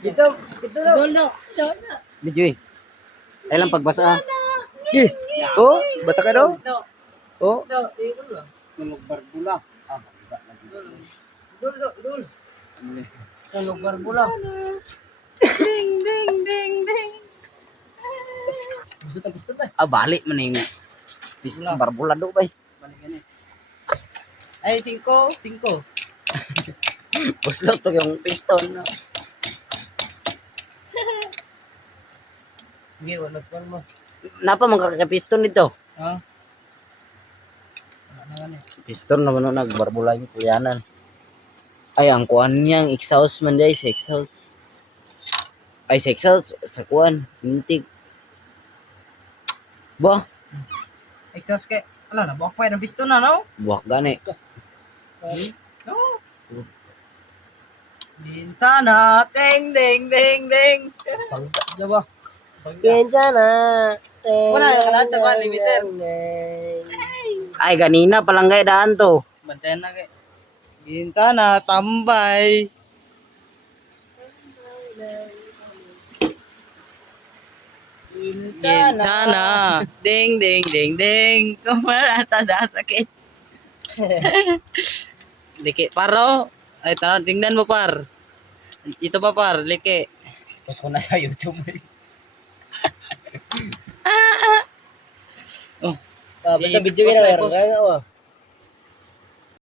Dito, dito daw. Dito. Medyo eh. Ay lang pagbasa. Gi. Oh, basa ka daw. Oh. Tulog barbula. Ah, Dul. Tulog barbula. Ding, ding, ding, ding. Gusto ba? ah balik maning. Bis barbula do bay. Balik yan eh. Ay, 5. Buslot to yung piston. No? Sige, wala pa mo. Napa man kakapiston dito? Ha? Wala naman eh. Piston naman no nagbarbula yung kuyanan. Ay ang kuan niyang exhaust man day sa exhaust. Ay sa exhaust sa kuan intik. Bah, Exhaust kay. Ala na, buwak pa yung piston na, no? buwak gani. No. Bintana, ding, ding, ding, ding. Pagka, diba? Yan Wala yung kalat sa kuan, limiter. Ay ganina palangay daan to. Bantayan na kay. Bintana, tambay. Bintana, ding, ding, ding, ding. Kumarasa sa sakit. Liki, paro. Ay, tingnan mo, par. Ito pa, par. Liki. Post ko na sa YouTube. Oh. Basta video ka na.